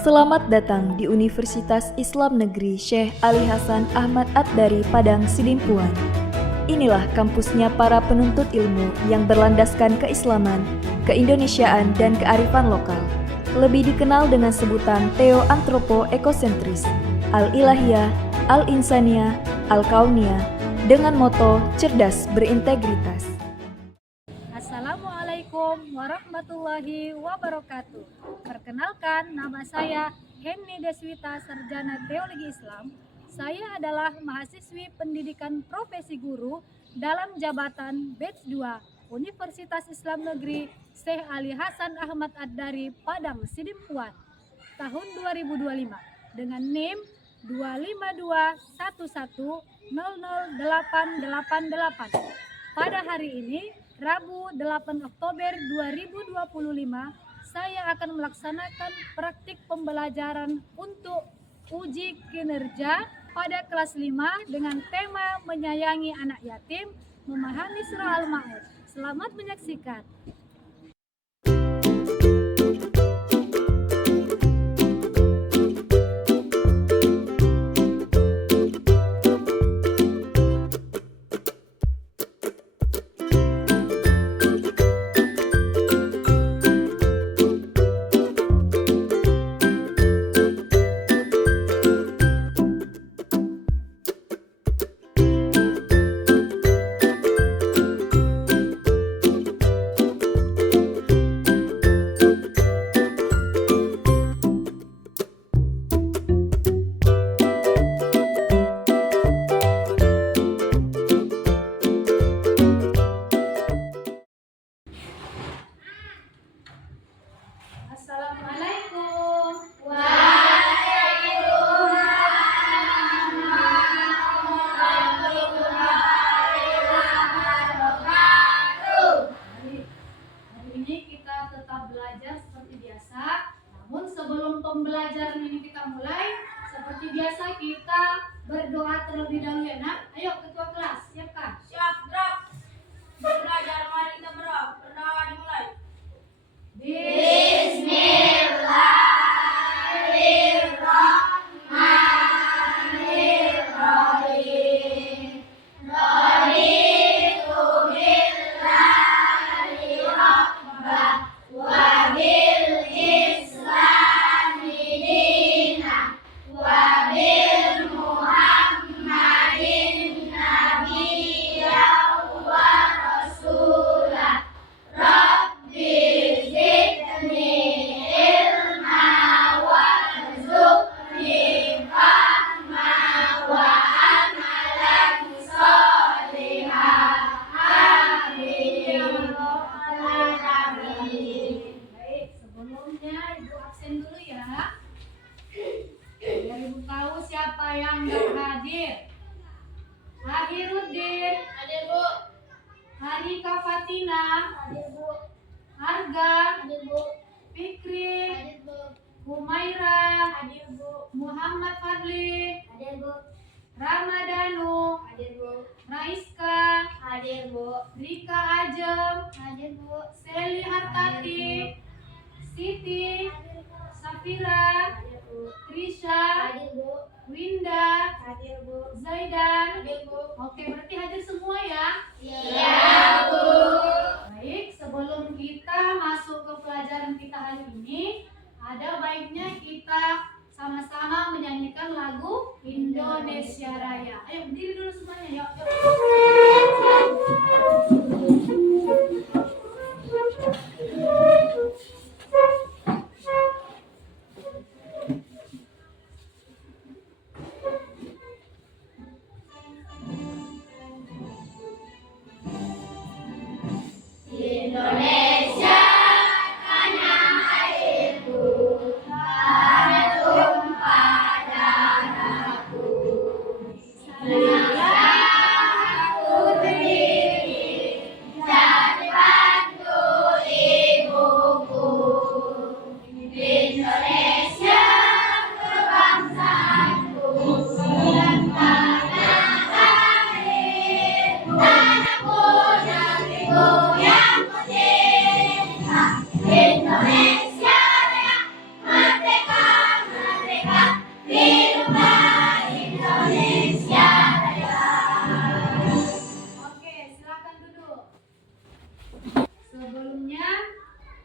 Selamat datang di Universitas Islam Negeri Syekh Ali Hasan Ahmad Ad-Dari Padang Sidimpuan. Inilah kampusnya para penuntut ilmu yang berlandaskan keislaman, keindonesiaan, dan kearifan lokal. Lebih dikenal dengan sebutan Theo-Antropo-Ekosentris, Al-Ilahiyah, Al-Insaniyah, Al-Kauniyah, dengan moto cerdas berintegritas. Assalamualaikum warahmatullahi wabarakatuh. Perkenalkan, nama saya Henny Deswita, Sarjana Teologi Islam. Saya adalah mahasiswi pendidikan profesi guru dalam jabatan Batch 2 Universitas Islam Negeri Syekh Ali Hasan Ahmad Ad-Dari Padang Sidimpuan tahun 2025 dengan NIM 25211000888. Pada hari ini, Rabu 8 Oktober 2025, saya akan melaksanakan praktik pembelajaran untuk uji kinerja pada kelas 5 dengan tema menyayangi anak yatim, memahami surah Al-Ma'ud. Selamat menyaksikan. Assalamualaikum. Hari ini kita tetap belajar seperti biasa. Namun sebelum pembelajaran ini kita mulai, seperti biasa kita berdoa terlebih dahulu ya nak. Ayo ketua kelas, siapkan. Siap, gerak. Belajar, mari kita berdoa. Berdoa dimulai. Bismillahirrahmanirrahim. Raditu billahi rabbah wa bil islami dinah wa bil muhammadin nabiyyan wa rasulah. Rabbi zidni ilma warzuqni fahma wa amalan sholihan. Amin ya rabbal alamin. Baik, sebelumnya Ibu absen dulu ya. Biar Ibu tahu siapa yang nggak hadir. Ahiruddin, Hadir, Bu. Harika Fatina, Hadir, Bu. Arga, Hadir, Bu. Fikri, Hadir, Bu. Humaira, Hadir, Bu. Muhammad Fadli, Hadir, Bu. Ramadhanu, Hadir, Bu. Raiska, Hadir, Bu. Rika Ajem, Hadir, Bu. Seli Hartati, Siti, Safira, Hadir, Bu. Trisha, Hadir, Bu. Winda, Hadir, Bu. Zaidan. Hadir, Bu. Oke, berarti hadir semua ya. Iya, Bu. Baik, sebelum kita masuk ke pelajaran kita hari ini, ada baiknya kita sama-sama menyanyikan lagu Indonesia Raya. Ayo berdiri dulu semuanya, yuk. Indonesia tanah airku, tanah tumpah darahku.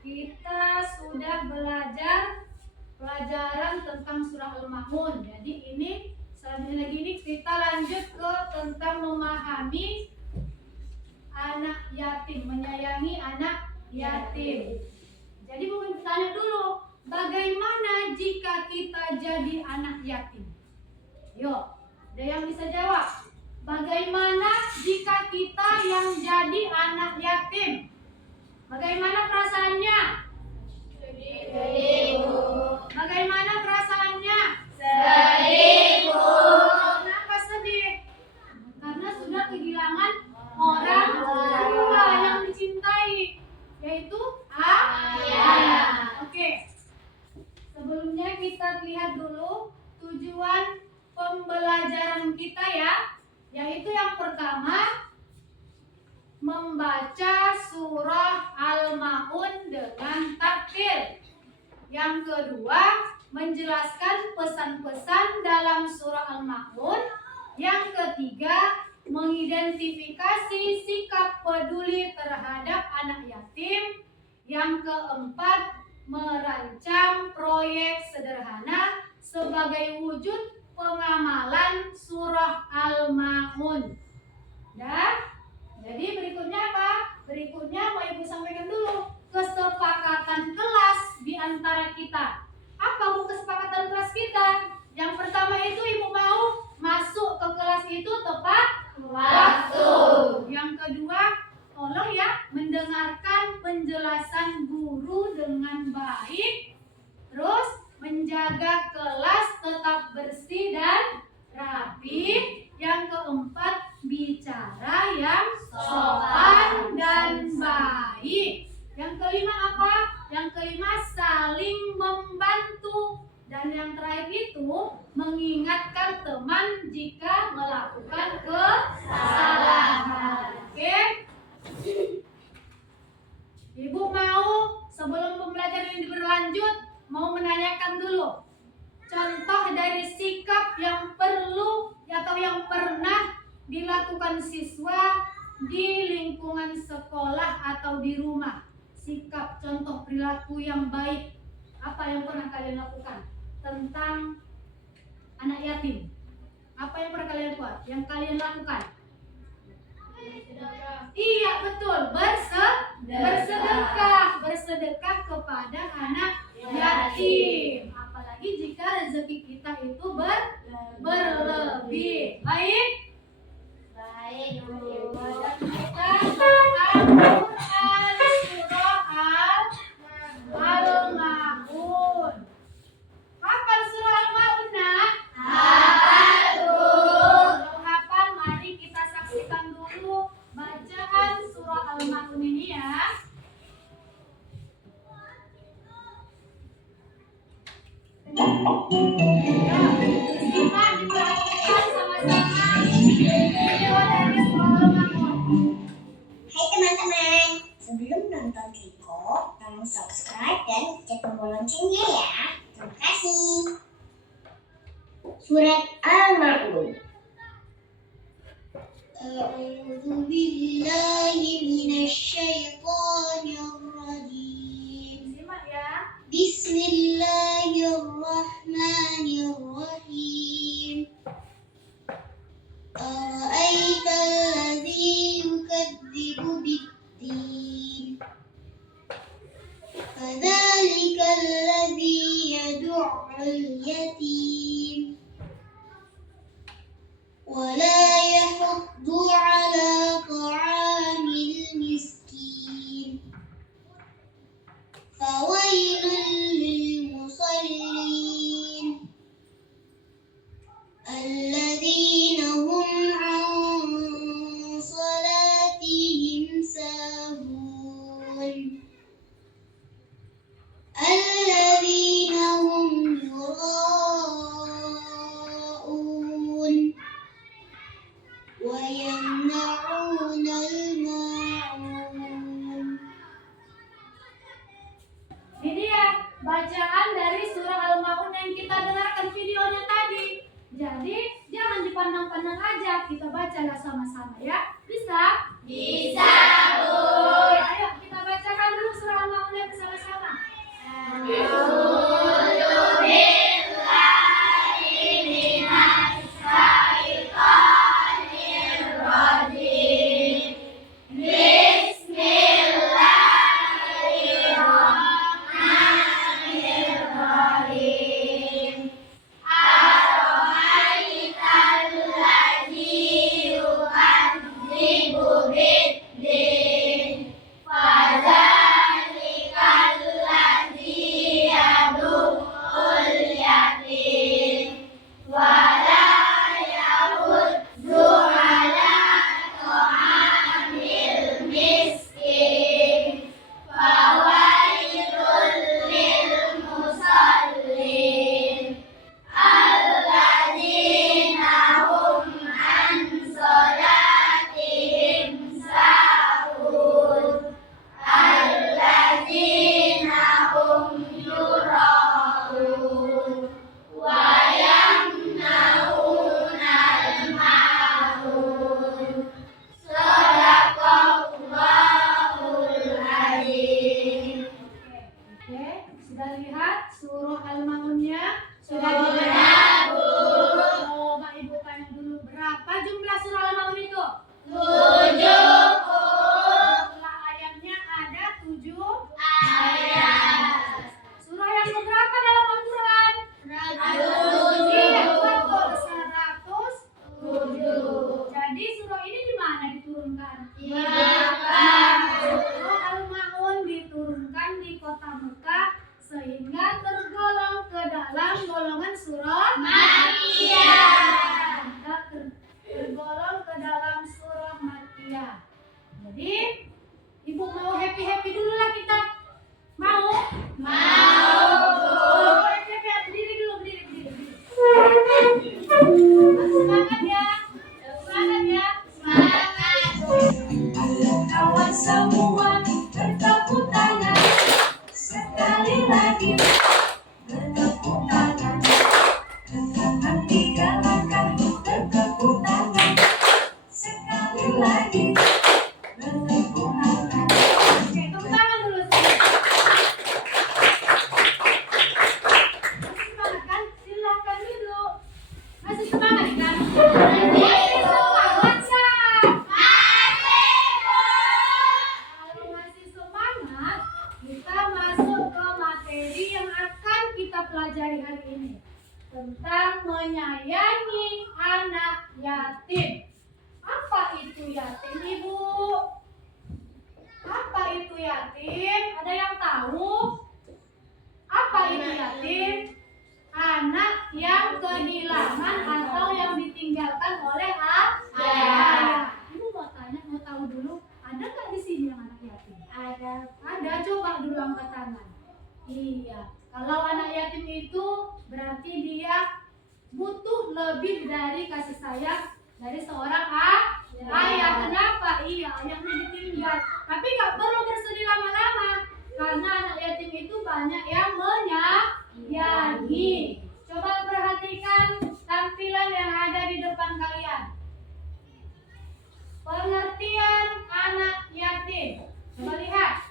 kita sudah belajar pelajaran tentang surah Al-Ma'un. Jadi ini selanjutnya lagi ini kita lanjut ke tentang memahami anak yatim, menyayangi anak yatim. Jadi mungkin tanya dulu, bagaimana jika kita jadi anak yatim? Yuk, ada yang bisa jawab? Bagaimana jika kita yang jadi anak yatim? Bagaimana perasaannya? Sedih, Bu. Bagaimana perasaannya? Sedih, Bu. Kenapa sedih? Karena sudah kehilangan orang tua yang dicintai, yaitu ayah. Oke. Sebelumnya kita lihat dulu tujuan pembelajaran kita ya, yaitu yang pertama membaca surah Al-Ma'un dengan tartil. Yang kedua, menjelaskan pesan-pesan dalam surah Al-Ma'un. Yang ketiga, mengidentifikasi sikap peduli terhadap anak yatim. Yang keempat, merancang proyek sederhana sebagai wujud pengamalan surah Al-Ma'un. Jadi berikutnya apa? Berikutnya mau Ibu sampaikan dulu kesepakatan kelas di antara kita. Apa Bu kesepakatan kelas kita? Yang pertama itu Ibu mau masuk ke kelas itu tepat waktu. Yang kedua, tolong ya mendengarkan penjelasan guru dengan baik. Terus menjaga kelas tetap bersih dan rapi. Yang keempat, bicara yang sopan dan baik. Yang kelima apa? Yang kelima, saling membantu. Dan yang terakhir itu mengingatkan teman jika melakukan kesalahan. Oke? Ibu mau sebelum pembelajaran ini berlanjut mau menanyakan dulu contoh dari sikap yang perlu atau yang pernah dilakukan siswa di lingkungan sekolah atau di rumah. Sikap contoh perilaku yang baik apa yang pernah kalian lakukan tentang anak yatim? Apa yang pernah kalian buat? Yang kalian lakukan? Iya betul, bersedekah kepada anak yatim. Apalagi jika rezeki kita itu berlebih. Baik? Baik, Bu. Dan kita Al-Quran surah Al-Ma'un. Hafal surah Al-Ma'un, nak? Hafal, Bu. Kalau hafal, mari kita saksikan dulu bacaan surah Al-Ma'un ini ya. Simak, diperhatikan sama-sama video dari surah Al-Ma'un. Hai teman-teman, sebelum nonton Riko, tolong subscribe dan cek tombol loncengnya ya. Terima kasih. Surat Al-Ma'un. A'udzu billahi minasyaitonir rajim. Simak ya. Bismillahirrahmanirrahim. أرأيت الذي يكذب بالدين فذلك الذي يدع اليتيم ولا يحض على طعام المسكين فويل للمصلين الذين هم عن صلاتهم ساهون الذين هم يراءون ويمنعون الماعون. Ini dia bacaan dari surah Al-Ma'un yang kita dengarkan videonya tadi. Jadi jangan dipandang-pandang aja, kita bacalah sama-sama ya. Bisa? Bisa, Bu. Ayo kita bacakan dulu surah Al-Ma'unnya bersama-sama. Sudah lihat surah Al-Maunnya? Sudah lihat, Bu. Coba Ibu tanya dulu, berapa jumlah surah Al-Maun itu? 7, Bu. Setelah ayatnya ada 7 Ayat. Surah yang keberapa dalam Al-Quran? 107. Iya, betul, 107. 7. Jadi surah ini di mana diturunkan? Di Makkah. Surah Al-Maun diturunkan di kota Mekah sehingga tergolong ke dalam golongan surah Makkiyah. tergolong ke dalam surah Makkiyah. Jadi Ibu mau happy dulu lah kita. Mau? Mau, Bu. Happy. Berdiri dulu, berdiri. Semangat ya. Semangat ya. Semangat. Kawan semua bertepuk tangan sekali lagi, bertepuk tangan, jangan digalakan, bertepuk tangan sekali lagi, bertepuk tangan. Oke, tepuk tangan dulu. Masih semangat kan? Silahkan duduk. Masih semangat kan? Semangat, Sa. Kalau masih semangat, kita masuk ke materi yang akan kita pelajari hari ini tentang menyayangi anak yatim. Apa itu yatim, Ibu? Apa itu yatim? Ada yang tahu? Apa itu yatim? Anak yang kehilangan atau yang ditinggalkan oleh ayah. Ibu mau tanya, mau tahu dulu, ada nggak di sini yang anak yatim? Ada. Ada, coba dulu angkat tangan. Iya. Kalau anak yatim itu berarti dia butuh lebih dari kasih sayang dari seorang ayah. Kenapa? Iya, ayahnya ditinggal. Tapi nggak perlu bersedih lama-lama karena anak yatim itu banyak yang menyayangi. Coba perhatikan tampilan yang ada di depan kalian. Pengertian anak yatim. Coba lihat.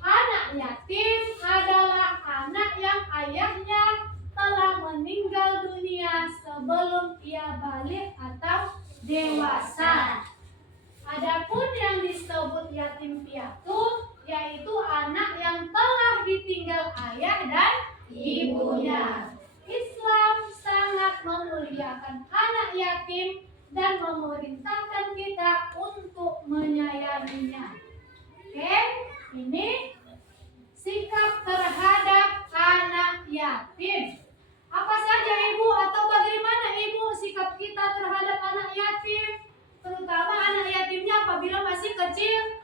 Anak yatim adalah anak yang ayahnya telah meninggal dunia sebelum ia balik atau dewasa. Adapun yang disebut yatim piatu yaitu anak yang telah ditinggal ayah dan ibunya. Islam sangat memuliakan anak yatim dan memerintahkan kita untuk menyayanginya. Oke, ini sikap terhadap anak yatim. Apa saja Ibu atau bagaimana Ibu sikap kita terhadap anak yatim? Terutama anak yatimnya apabila masih kecil,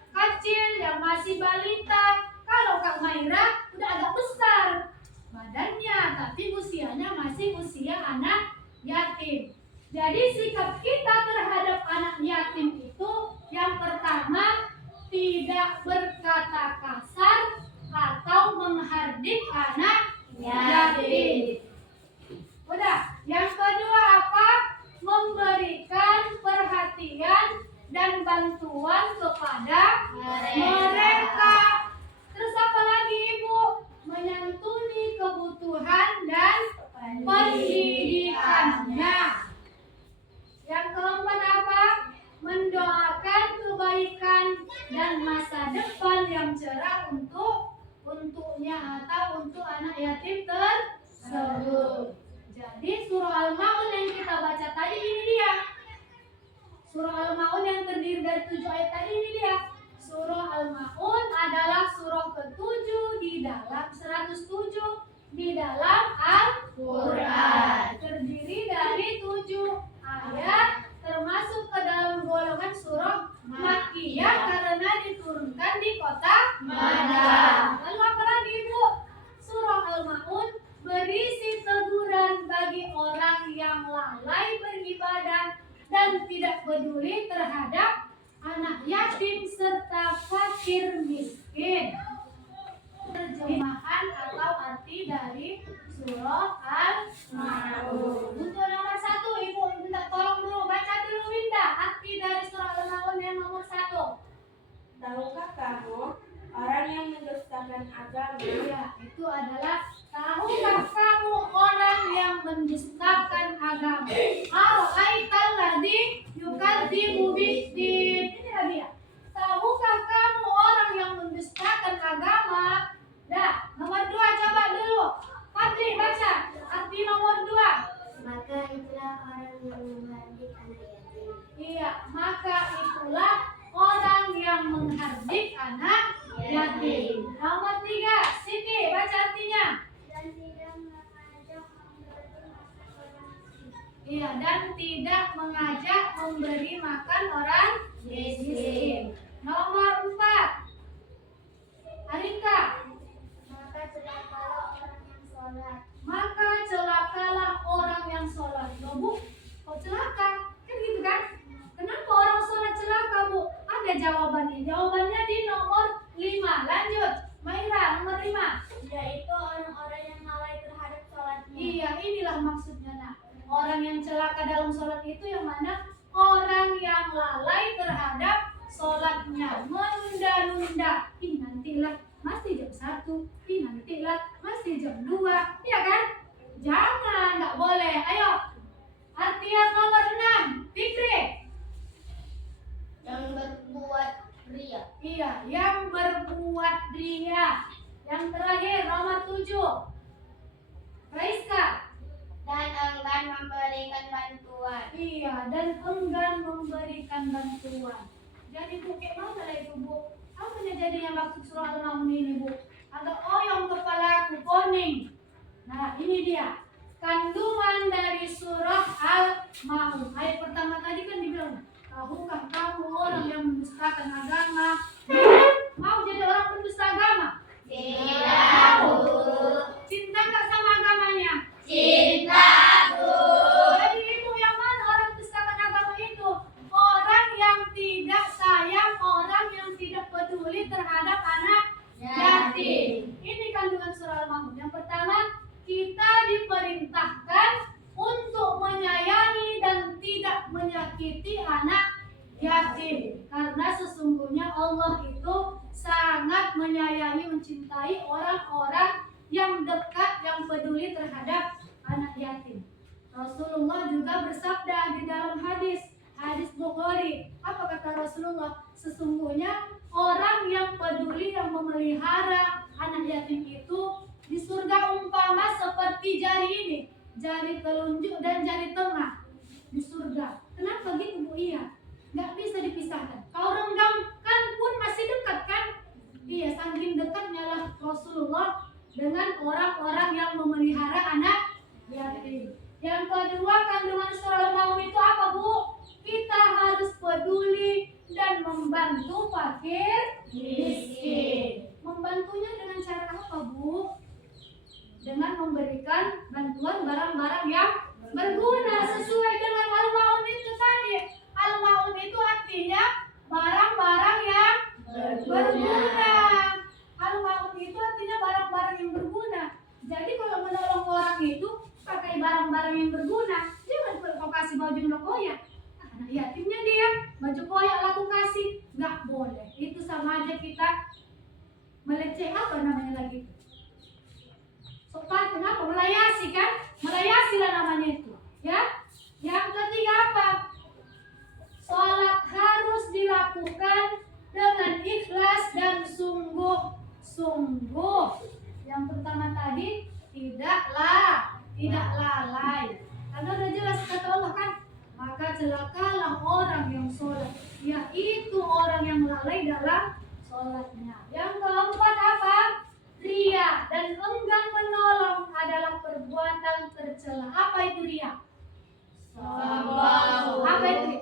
yang masih balita. Kalau Kak Maira udah agak besar badannya, tapi usianya masih usia anak yatim. Jadi sikap kita terhadap anak yatim itu yang pertama, tidak berkata kasar atau menghardik anak yatim. Udah, yang kedua apa? Memberikan perhatian dan bantuan kepada mereka. Terus apa lagi Ibu? Menyantuni kebutuhan dan pendidikannya. Yang keempat apa? Mendoakan kebaikan dan masa depan yang cerah untuknya atau untuk anak yatim tersebut. Jadi surah Al-Maun yang kita baca tadi ini dia. Surah Al-Maun yang terdiri dari 7 ayat tadi ini dia. Surah Al-Maun adalah surah ke-7 di dalam 107 di dalam Al-Quran. Terdiri dari 7 ayat termasuk ke dalam golongan surah Makkiyah karena diturunkan di kota Makkah. Lalu apa lagi Ibu? Surah Al-Maun berisi teguran bagi orang yang lalai beribadah dan tidak peduli terhadap anak yatim serta fakir miskin. Terjemahan Ya, itu adalah tahukah kamu orang yang mendustakan agama? Ara'aital ladzi yukadzibu biddin. Ini dia. Tahukah kamu orang yang mendustakan agama? Dah, nomor 2 coba dulu. Fadli baca arti nomor 2. Maka itulah orang yang menghardik anak yatim. Iya, maka itulah orang yang menghardik anak yatim. Nomor 3, Siti baca artinya. Dan tidak mengajak memberi makan orang miskin. Iya, dan tidak mengajak memberi makan orang miskin. Nomor 4, Arika. Maka celakalah orang yang sholat. Maka celakalah orang yang sholat. Loh Bu, kok celaka? Kan gitu kan? Kenapa orang sholat celaka Bu? Ada jawabannya. Jawabannya di nomor 5. Lanjut, Maira, nomor 5. Yaitu orang-orang yang lalai terhadap sholatnya. Iya, inilah maksudnya nak. Orang yang celaka dalam sholat itu yang mana? Orang yang lalai terhadap sholatnya, menunda-nunda. Ih, nantilah masih jam 1. Ih, nantilah masih jam 2. Iya kan? Jangan, nggak boleh. Ayo. Artian nomor 6, Fikri. Yang berbuat ria. Iya, yang berbuat ria. Yang terakhir nomor 7, Raiska. Dan enggan memberikan bantuan. Iya, dan enggan memberikan bantuan. Jadi Bu, kayak mana lah itu Bu? Apa jadinya maksud surah Al-Maun ini Bu? Agak oyong kepala aku, poning. Nah, ini dia. Kandungan dari surah Al-Maun. Ayat pertama tadi kan dibilang, tahukah kamu orang yang mendustakan agama? Mau jadi orang pendusta agama? Tidak, Bu. Cinta nggak sama agamanya? Cinta, Bu. Jadi ibu yang mana orang mendustakan agama itu? Orang yang tidak sayang, orang yang tidak peduli terhadap anak yatim. Ini kandungan surah Al-Maun. Yang pertama, kita diperintahkan untuk menyayangi dan tidak menyakiti anak yatim. Karena sesungguhnya Allah itu sangat menyayangi, mencintai orang-orang yang dekat, yang peduli terhadap anak yatim. Rasulullah juga bersabda di dalam hadis Bukhari. Apa kata Rasulullah? Sesungguhnya orang yang peduli, yang memelihara anak yatim itu di surga umpama seperti jari ini, jari telunjuk dan jari tengah di surga. Kenapa gitu Bu? Iya, nggak bisa dipisahkan. Kalau renggangkan pun masih dekat kan? Iya, saking dekatnya lah Rasulullah dengan orang-orang yang memelihara anak yatim. Yang kedua, kandungan surah Al-Maun itu apa Bu? Kita harus peduli dan membantu fakir miskin. Membantunya dengan cara apa Bu? Dengan memberikan bantuan barang-barang yang berguna sesuai dengan Al-Maun itu tadi. Al-Maun itu artinya barang-barang yang berguna. Al-Maun itu artinya barang-barang yang berguna. Jadi kalau menolong orang itu pakai barang-barang yang berguna. Jangan kau kasih baju koyak. Anak yatimnya dia baju koyak laku kasih, nggak boleh. Itu sama aja kita meleceh, apa namanya lagi? Sopan, kenapa? Melayasi kan? Melayasi lah namanya itu. Ya. Yang ketiga apa? Sholat harus dilakukan dengan ikhlas dan sungguh-sungguh. Yang pertama tadi, tidak lalai. Karena udah jelas kata Allah kan, maka celakalah orang yang sholat, yaitu orang yang lalai dalam sholatnya. Yang keempat apa? Ria dan enggan menolong adalah perbuatan tercela. Apa itu ria? Sombong. Apa itu?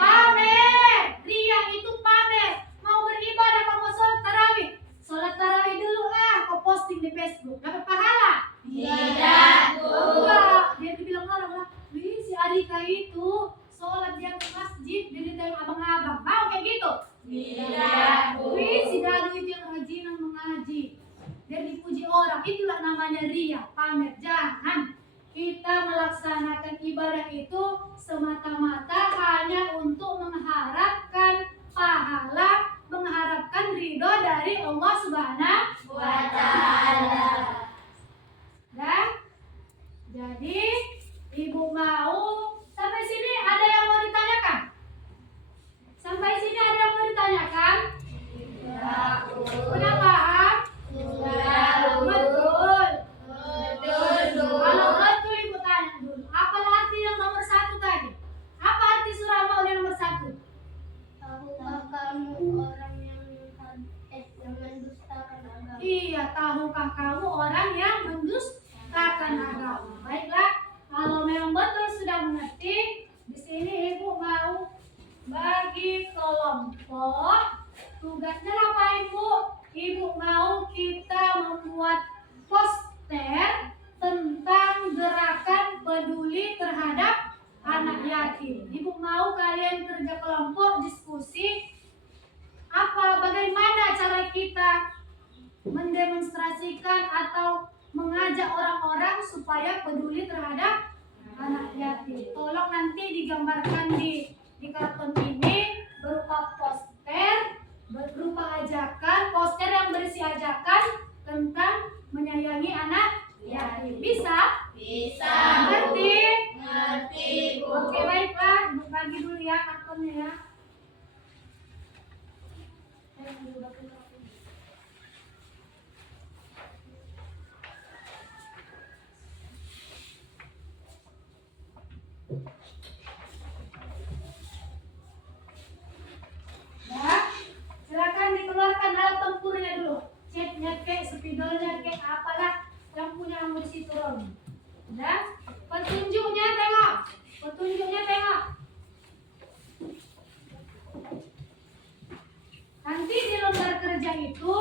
Pamer. Ria itu pamer. Mau beribadah, kamu sholat tarawih. Sholat tarawih dulu kau posting di Facebook. Dapat pahala? Tidak, Bu. Enggak. Dia dibilang orang lah, "Wih, si Arika itu sholat dia ke masjid, dia yang abang-abang." Mau kayak gitu? Tidak, Bu. Wih, si Dadu itu yang rajin mengaji. Dia dipuji orang. Itulah namanya ria, pamer. Jangan. Kita melaksanakan ibadah itu semata-mata hanya untuk mengharapkan pahala, mengharapkan ridho dari Allah Subhanahu wa Ta'ala. Dan jadi Ibu mau sampai sini ada yang mau ditanyakan? Sampai sini ada yang mau ditanyakan? Udah paham? Betul. Kalau betul Ibu tanya dulu. Apa arti yang nomor 1 tadi? Apa arti surah Al-Maidah nomor 1? Tahukah kamu orang yang mendustakan agama? Iya, tahukah kamu orang yang mendustakan agama? Baiklah, kalau memang betul sudah mengerti, di sini Ibu mau bagi kelompok. Tugasnya apa Ibu? Ibu mau kita membuat poster tentang gerakan peduli terhadap anak yatim. Ibu mau kalian kerja kelompok diskusi bagaimana cara kita mendemonstrasikan atau mengajak orang-orang supaya peduli terhadap anak yatim. Tolong nanti digambarkan di karton ini berupa poster, berupa ajakan, poster yang berisi ajakan tentang menyayangi anak yatim. Bisa? Bisa. Ngerti? Ngerti, Bu. Oke, baiklah. Ibu bagi dulu ya kartonnya ya. Nah, silakan dikeluarkan alat tempurnya dulu. Catnya kek, spidolnya kek, apalah yang punya nomor di situ Rom. Udah? Petunjuknya tengok. Petunjuknya tengok. Nanti di lembar kerja itu,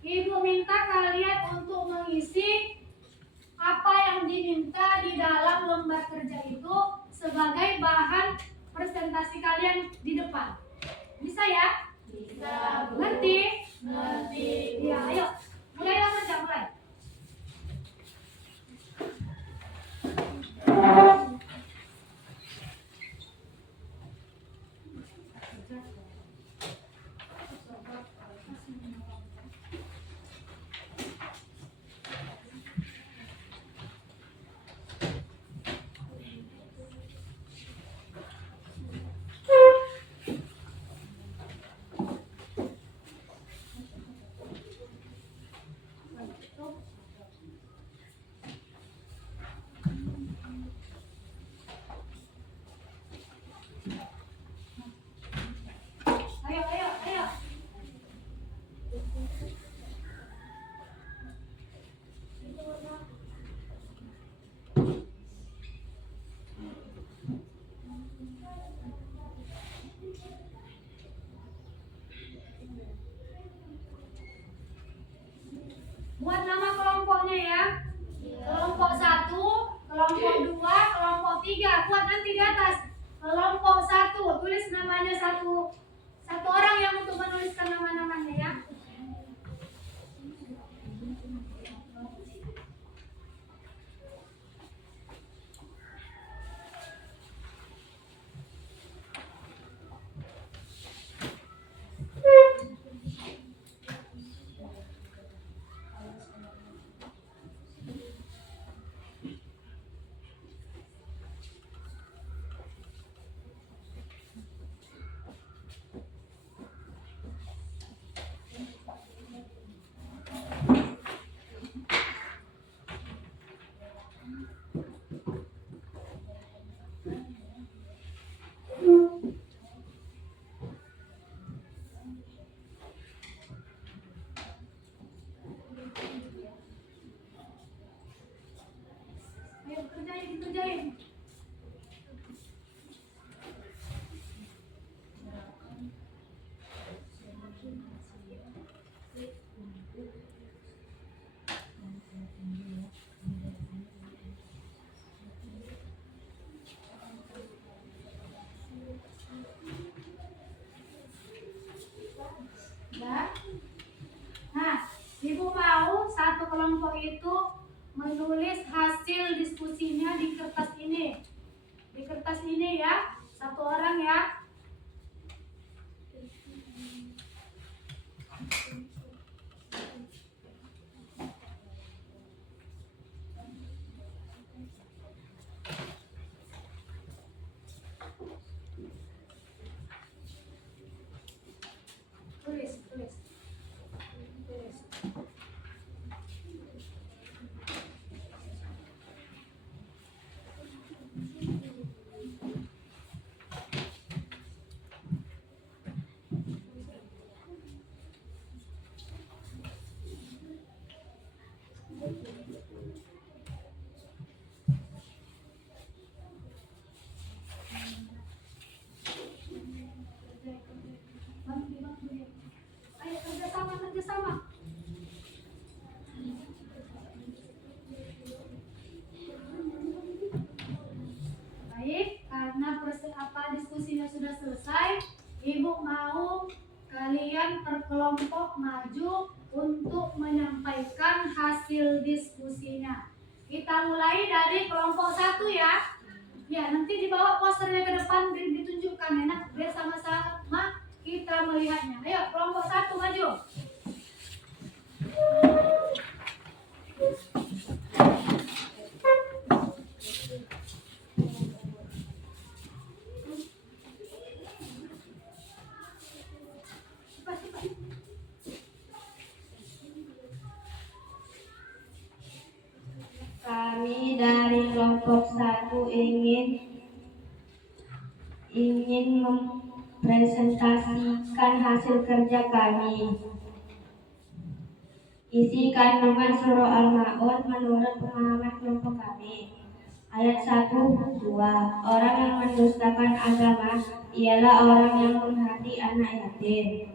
Ibu minta kalian untuk mengisi apa yang diminta di dalam lembar kerja itu sebagai bahan presentasi kalian di depan. Bisa ya? Bisa, Bu. Ngerti? Ngerti, Bu. Ya, ayo. Mulailah kerja, mulai. Ayo, ayo, ayo. Buat nama kelompoknya ya. Kelompok 1, kelompok 2, kelompok 3. Buat nanti di atas. Kelompok 1, tulis namanya satu orang yang untuk menuliskan nama-namanya ya. Ayo kerjain. Ya. Nah, Ibu mau satu kelompok itu menulis hasil diskusinya di kertas ini. Di kertas ini ya, satu orang ya. untuk menyampaikan hasil diskusinya. Kita mulai dari kelompok 1 ya. Ya, nanti dibawa posternya ke depan ditunjukkan enak biar sama-sama kita melihatnya. Ayo, kelompok 1 maju. Kami dari kelompok 1 ingin mempresentasikan hasil kerja kami. Isi kandungan surah Al-Ma'un menurut pemahaman kelompok kami. Ayat 1-2. Orang yang mendustakan agama ialah orang yang menghati anak yatim.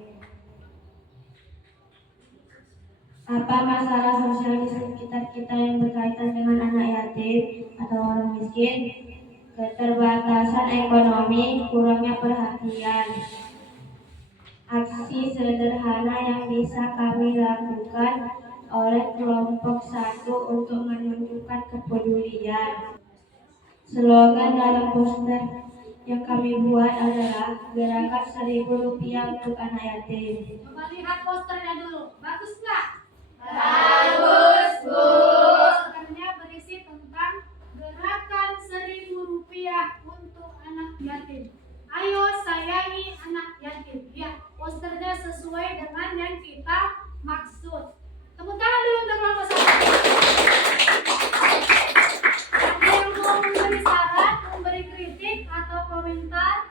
Apa masalah sosial di sekitar kita yang berkaitan dengan anak yatim atau orang miskin? Keterbatasan ekonomi, kurangnya perhatian. Aksi sederhana yang bisa kami lakukan oleh kelompok 1 untuk menunjukkan kepedulian. Slogan dalam poster yang kami buat adalah gerakan Rp1.000 untuk anak yatim. Coba lihat posternya dulu. Bagus nggak? Bagus, Bu. Posternya berisi tentang gerakan Rp1.000 untuk anak yatim. Ayo sayangi anak yatim. Ya, posternya sesuai dengan yang kita maksud. Tepuk tangan dulu untuk kelompok 1. Ada yang mau memberi saran, memberi kritik atau komentar?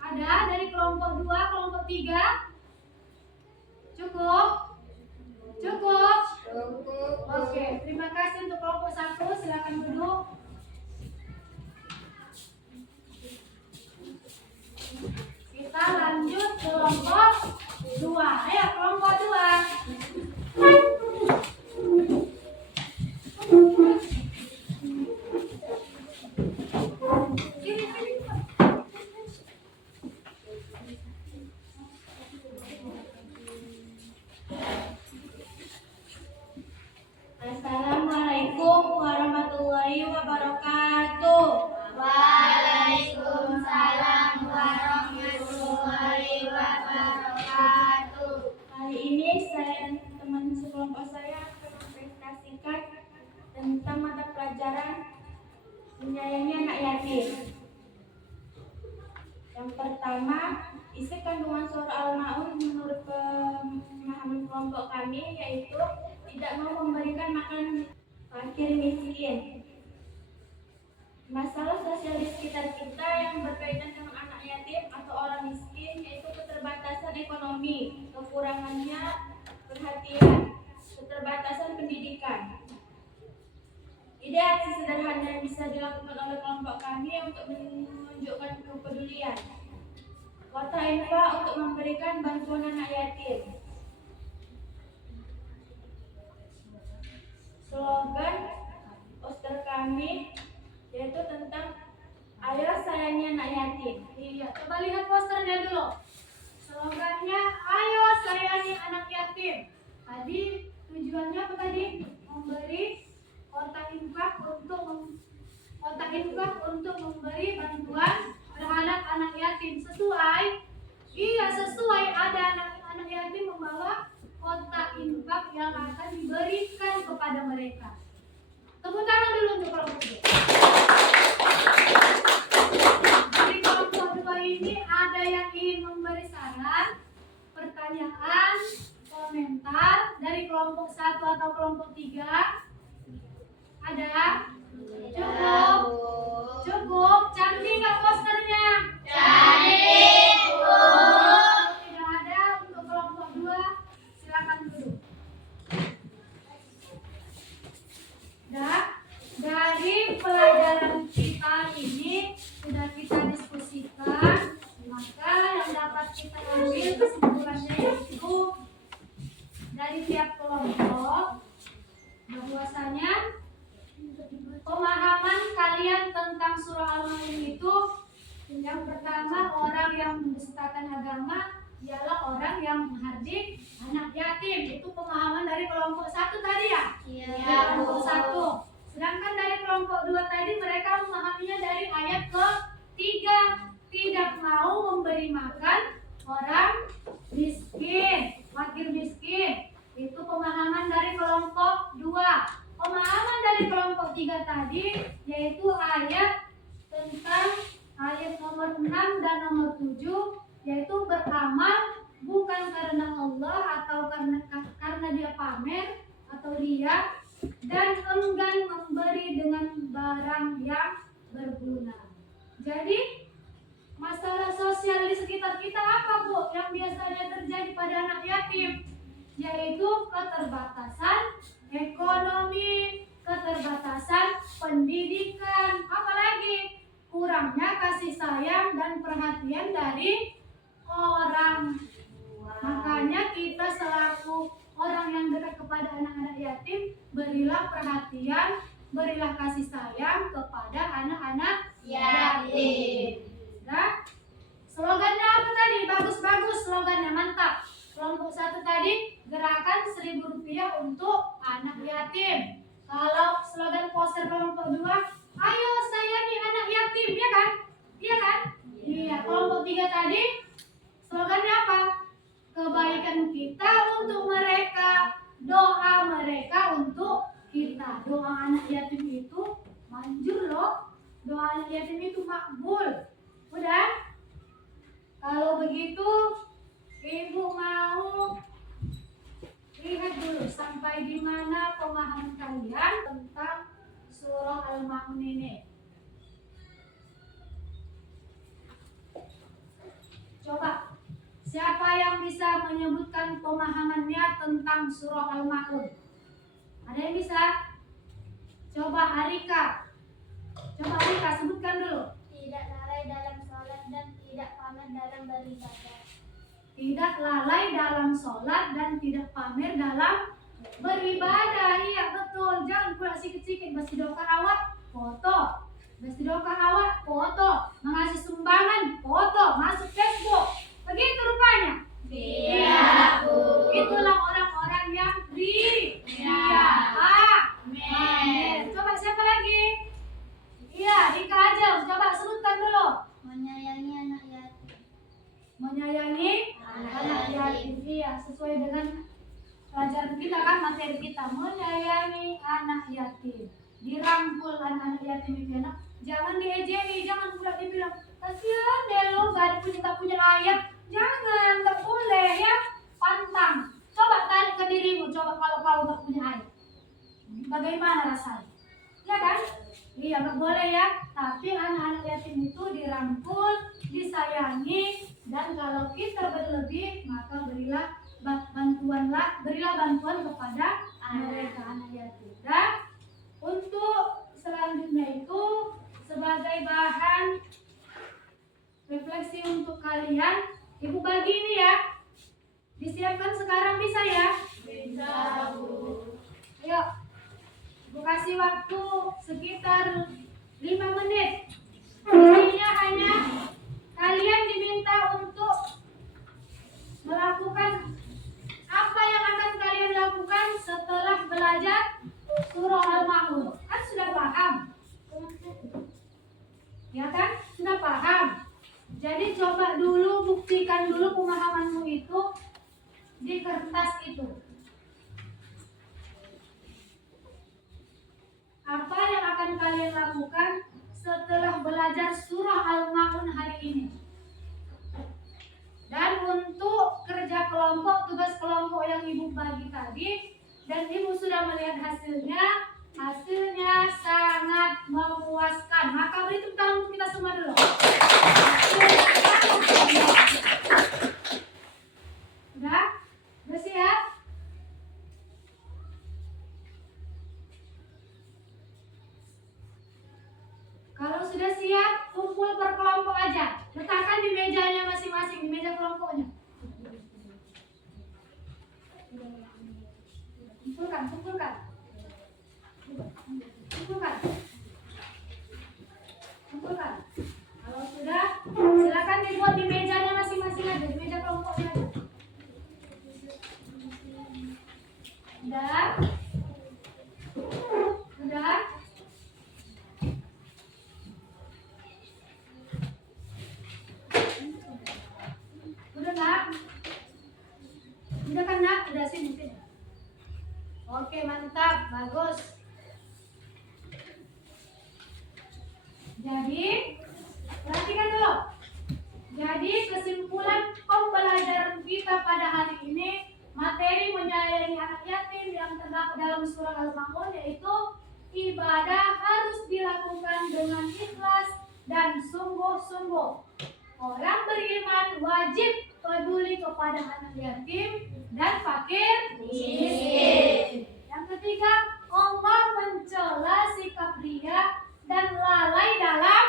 Ada dari kelompok 2, kelompok 3? Cukup? Cukup? Oke, terima kasih untuk kelompok 1. Silakan duduk. Kita lanjut ke kelompok 2. Ayo, kelompok 2. Assalamualaikum warahmatullahi wabarakatuh. Waalaikumsalam warahmatullahi wabarakatuh. Kali ini saya dan teman sekelompok saya akan mempresentasikan tentang mata pelajaran menyayangi anak yatim. Yang pertama, isi kandungan surah Al-Ma'un menurut pemahaman kelompok kami yaitu tidak mau memberikan makan fakir miskin. Masalah sosial di sekitar kita yang berkaitan dengan anak yatim atau orang miskin yaitu keterbatasan ekonomi, kekurangannya perhatian, keterbatasan pendidikan. Ide aksi sederhana yang bisa dilakukan oleh kelompok kami untuk menunjukkan kepedulian. Kota infak untuk memberikan bantuan anak yatim. Slogan poster kami yaitu tentang ayo sayangi anak yatim. Iya, coba lihat posternya dulu. Slogannya ayo sayangi anak yatim. Tadi tujuannya apa tadi? Memberi kotak infak untuk memberi bantuan terhadap anak yatim. Sesuai? Iya, sesuai. Ada anak yatim membawa kotak infak yang akan diberikan kepada mereka. Tepuk tangan dulu untuk kelompok 2. Dari kelompok 2 ini ada yang ingin memberi saran, pertanyaan, komentar dari kelompok 1 atau kelompok 3? Ada? Cukup? Cukup? Cantik nggak posternya? Cantik, Bu. Tidak ada untuk kelompok 2. Silakan duduk. Dari pelajaran kita ini sudah kita diskusikan, maka yang dapat kita ambil kesimpulannya yaitu dari tiap kelompok bahwasanya pemahaman kalian tentang surah Al-Ma'un itu yang pertama, orang yang mendustakan agama ialah orang yang menghardik anak yatim. Itu pemahaman Iya, kelompok 1. Sedangkan dari kelompok 2 tadi mereka memahaminya dari ayat ke-3. Tidak mau memberi makan orang miskin, fakir miskin. Itu pemahaman dari kelompok 2. Pemahaman dari kelompok 3 tadi yaitu ayat tentang ayat nomor 6 dan nomor 7, yaitu beramal bukan karena Allah atau karena dia pamer atau ria, dan enggan memberi dengan barang yang berguna. Jadi masalah sosial di sekitar kita apa, Bu, yang biasanya terjadi pada anak yatim? Yaitu keterbatasan ekonomi, keterbatasan pendidikan, apalagi kurangnya kasih sayang dan perhatian dari orang. Makanya kita selaku orang yang dekat kepada anak-anak yatim, berilah perhatian, berilah kasih sayang kepada anak-anak yatim. Nah, slogannya apa tadi? Bagus-bagus slogannya, mantap. Kelompok 1 tadi gerakan Rp1.000 untuk anak yatim. Kalau slogan poster kelompok 2, ayo sayangi anak yatim, ya kan? Iya kan? Iya. Kelompok 3 tadi slogannya apa? Kebaikan kita untuk mereka, doa mereka untuk kita. Doa anak yatim itu manjur loh. Doa anak yatim itu makbul. Udah? Kalau begitu, Ibu mau lihat dulu sampai di mana pemahaman kalian tentang surah Al-Ma'un ini. Coba, siapa yang bisa menyebutkan pemahamannya tentang surah Al-Ma'un? Ada yang bisa? Coba Arika. Coba Arika, sebutkan dulu. Tidak lalai dalam sholat dan tidak pamer dalam beribadah. Tidak lalai dalam sholat dan tidak pamer dalam beribadah. Iya betul. Jangan pula sikit-sikit bersedekah awak foto, bersedekah awak foto, mengasih sumbangan foto, masuk Facebook. Begitu rupanya. Iya, Bu. Itulah orang-orang yang pamer. Coba siapa lagi? Iya, Rika aja. Coba sebutkan dulu. Menyayangi anak yatim. Menyayangi anak yatim. Iya, sesuai dengan pelajaran kita kan, materi kita. Menyayangi anak yatim. Dirangkul anak-anak yatim itu enak. Jangan diejeni, jangan pula dibilang kasihan deh lo gak punya ayah. Jangan, gak boleh ya. Pantang. Coba tarik ke dirimu. Coba kalau kau gak punya ayah, bagaimana rasanya? Ya kan? Iya, gak boleh ya. Tapi anak-anak yatim itu dirangkul, disayangi, dan kalau kita berlebih maka berilah bantuan kepada mereka anak yatim. Dan untuk selanjutnya itu sebagai bahan refleksi untuk kalian, Ibu bagi ini ya. Disiapkan sekarang bisa ya? Bisa, Bu. Ayo, Ibu kasih waktu sekitar 5 menit. Isinya hanya kalian diminta untuk melakukan apa yang akan kalian lakukan setelah belajar surah Al-Ma'un. Kan sudah paham? Ya kan? Sudah paham. Jadi coba dulu, buktikan dulu pemahamanmu itu di kertas itu. Apa yang akan kalian lakukan setelah belajar surah Al-Ma'un hari ini? Dan untuk kerja kelompok, tugas kelompok yang Ibu bagi tadi, dan Ibu sudah melihat hasilnya sangat memuaskan. Maka beri tepuk tangan untuk kita semua dulu. Udah? Udah siap? Kalau sudah siap, kumpul per kelompok aja. Letakkan di mejanya masing-masing, di meja kelompoknya. Kumpulkan. Kalau sudah, silakan dibuat di mejanya masing-masing aja, di meja kelompoknya aja. Dan Oke, mantap, bagus. Jadi, perhatikan dulu. Jadi, kesimpulan pembelajaran kita pada hari ini, materi menyayangi anak yatim yang terdapat dalam surah Al-Maun yaitu ibadah harus dilakukan dengan ikhlas dan sungguh-sungguh. Orang beriman wajib peduli kepada anak yatim dan fakir miskin. Yang ketiga, Allah mencela sikap riya dan lalai dalam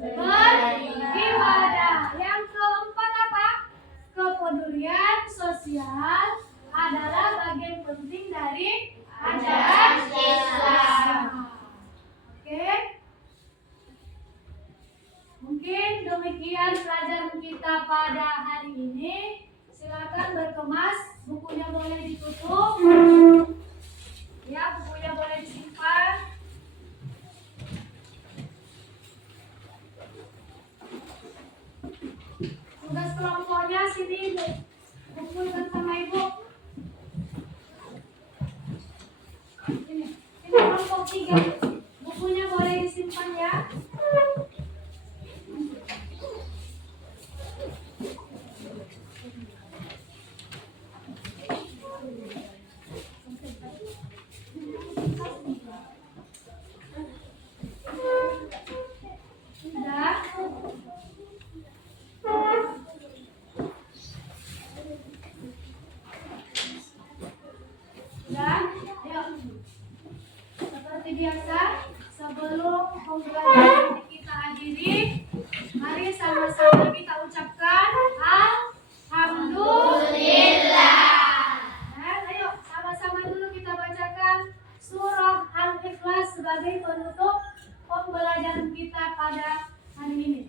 beribadah. Yang keempat apa? Kepedulian sosial adalah bagian penting dari ajaran Islam. Oke? Mungkin demikian pelajaran kita pada hari ini. Silakan berkemas, bukunya boleh ditutup. Ya, bukunya boleh disimpan. Tugas kelompoknya sini Ibu. Kumpulkan sama Ibu. Ini kelompok 3. Bukunya boleh disimpan ya. Sudah. Dan ayo, seperti biasa, sebelum pembelajaran kita akhiri, mari sama-sama kita ucapkan Alhamdulillah. Dan ayo, sama-sama dulu kita bacakan surah Al-Ikhlas sebagai penutup pembelajaran kita pada hari ini.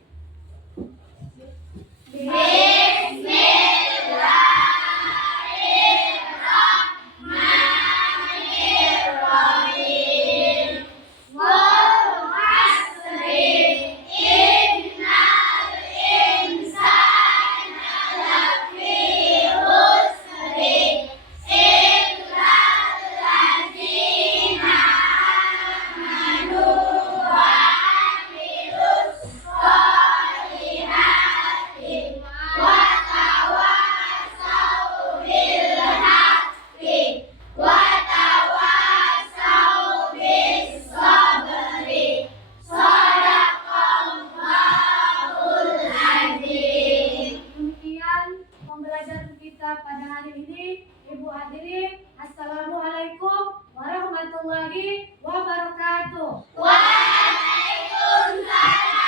Demikian pembelajaran kita pada hari ini. Ibu hadirin, Assalamualaikum warahmatullahi wabarakatuh. Waalaikumsalam.